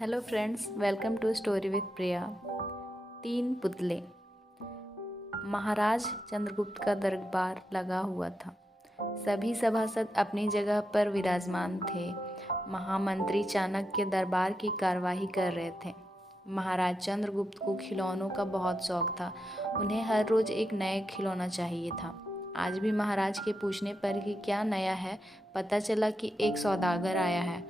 Hello friends, welcome to story with Priya. 3 पुतले। महाराज चंद्रगुप्त का दरबार लगा हुआ था। सभी सभासद अपनी जगह पर विराजमान थे। महामंत्री चाणक्य दरबार की कार्यवाही कर रहे थे। महाराज चंद्रगुप्त को खिलौनों का बहुत शौक था। उन्हें हर रोज़ एक नया खिलौना चाहिए था। आज भी महाराज के पूछने पर कि क्या नया है, पता चला कि एक सौदागर आया है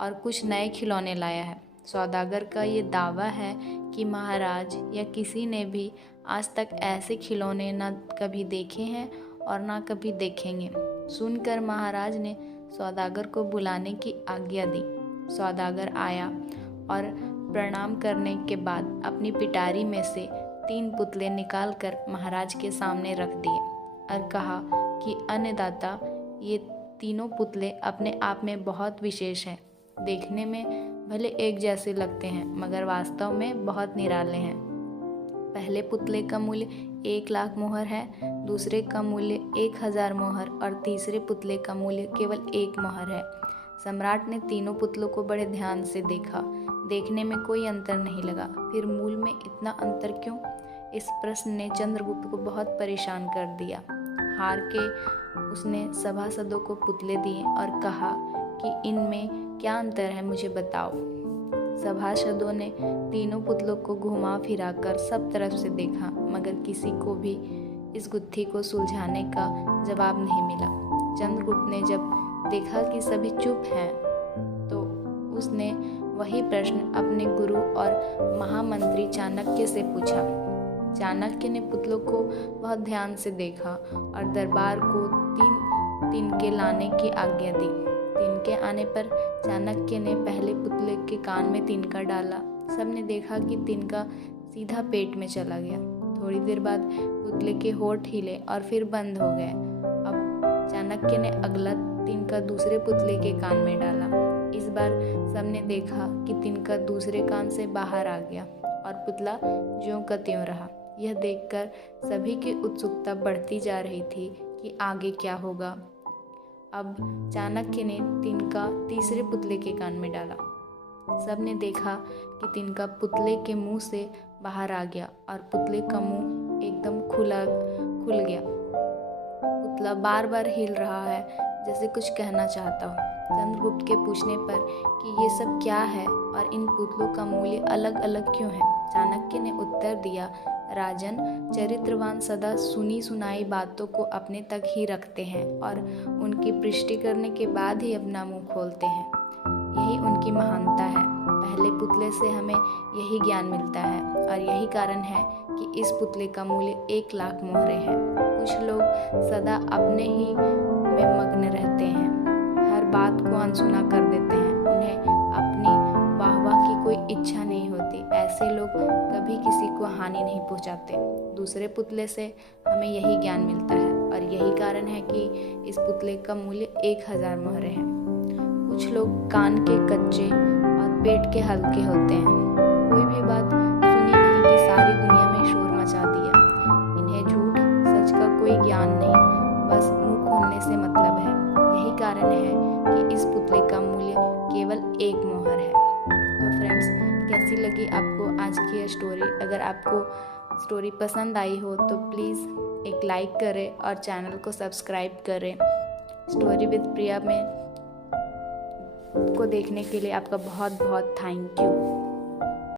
और कुछ नए खिलौने लाया है। सौदागर का ये दावा है कि महाराज या किसी ने भी आज तक ऐसे खिलौने ना कभी देखे हैं और ना कभी देखेंगे। सुनकर महाराज ने सौदागर को बुलाने की आज्ञा दी। सौदागर आया और प्रणाम करने के बाद अपनी पिटारी में से 3 पुतले निकालकर महाराज के सामने रख दिए और कहा कि अन्नदाता, ये तीनों पुतले अपने आप में बहुत विशेष हैं। देखने में भले एक जैसे लगते हैं मगर वास्तव में बहुत निराले हैं। पहले पुतले का मूल्य 1 लाख मोहर है, दूसरे का मूल्य 1000 मोहर और तीसरे पुतले का मूल्य केवल 1 मोहर है। सम्राट ने तीनों पुतलों को बड़े ध्यान से देखा। देखने में कोई अंतर नहीं लगा। फिर मूल्य में इतना अंतर क्यों? इस प्रश्न ने चंद्रगुप्त को बहुत परेशान कर दिया। हार के उसने सभासदों को पुतले दिए और कहा कि इनमें क्या अंतर है, मुझे बताओ। सभासदों ने तीनों पुतलों को घुमा फिरा कर सब तरफ से देखा मगर किसी को भी इस गुत्थी को सुलझाने का जवाब नहीं मिला। चंद्रगुप्त ने जब देखा कि सभी चुप हैं तो उसने वही प्रश्न अपने गुरु और महामंत्री चाणक्य से पूछा। चाणक्य ने पुतलों को बहुत ध्यान से देखा और दरबार को 3 तिनके लाने की आज्ञा दी। तिनके आने पर चाणक्य ने पहले पुतले के कान में तिनका डाला। सबने देखा कि तिनका सीधा पेट में चला गया। थोड़ी देर बाद पुतले के होंठ हिले और फिर बंद हो गए। अब चाणक्य ने अगला तिनका दूसरे पुतले के कान में डाला। इस बार सबने देखा कि तिनका दूसरे कान से बाहर आ गया और पुतला ज्यों का त्यों रहा। यह देखकर सभी की उत्सुकता बढ़ती जा रही थी कि आगे क्या होगा। अब चाणक्य ने तिनका तीसरे पुतले के कान में डाला। सबने देखा कि तिनका पुतले के मुंह से बाहर आ गया और पुतले का मुंह एकदम खुल गया। पुतला बार बार हिल रहा है जैसे कुछ कहना चाहता हो। चंद्रगुप्त के पूछने पर कि ये सब क्या है और इन पुतलों का मूल्य अलग अलग क्यों है, चाणक्य ने उत्तर दिया, राजन, चरित्रवान सदा सुनी सुनाई बातों को अपने तक ही रखते हैं और उनकी पुष्टि करने के बाद ही अपना मुंह खोलते हैं। यही उनकी महानता है। पहले पुतले से हमें यही ज्ञान मिलता है और यही कारण है कि इस पुतले का मूल्य 1 लाख मोहरें हैं। कुछ लोग सदा अपने ही में मग्न रहते हैं, हर बात को अनसुना कर देते हैं। उन्हें अपनी वाहवाह की कोई इच्छा नहीं होती। ऐसे लोग कभी किसी को हानि नहीं पहुंचाते। दूसरे पुतले से हमें यही ज्ञान मिलता है और यही कारण है कि इस पुतले का मूल्य 1000 मोहरें हैं। कुछ लोग कान के कच्चे और पेट के हल्के होते हैं। कोई भी बात सुनी नहीं कि सारी दुनिया में शोर मचा दिया। इन्हें झूठ सच का कोई ज्ञान नहीं, बस मुंह खोलने से मतलब है। यही कारण है कि इस पुतले का मूल्य केवल 1 मोहर है। तो फ्रेंड्स, कैसी लगी आपको आज की ये स्टोरी? अगर आपको स्टोरी पसंद आई हो तो प्लीज़ एक लाइक करें और चैनल को सब्सक्राइब करें। स्टोरी विद प्रिया में को देखने के लिए आपका बहुत बहुत थैंक यू।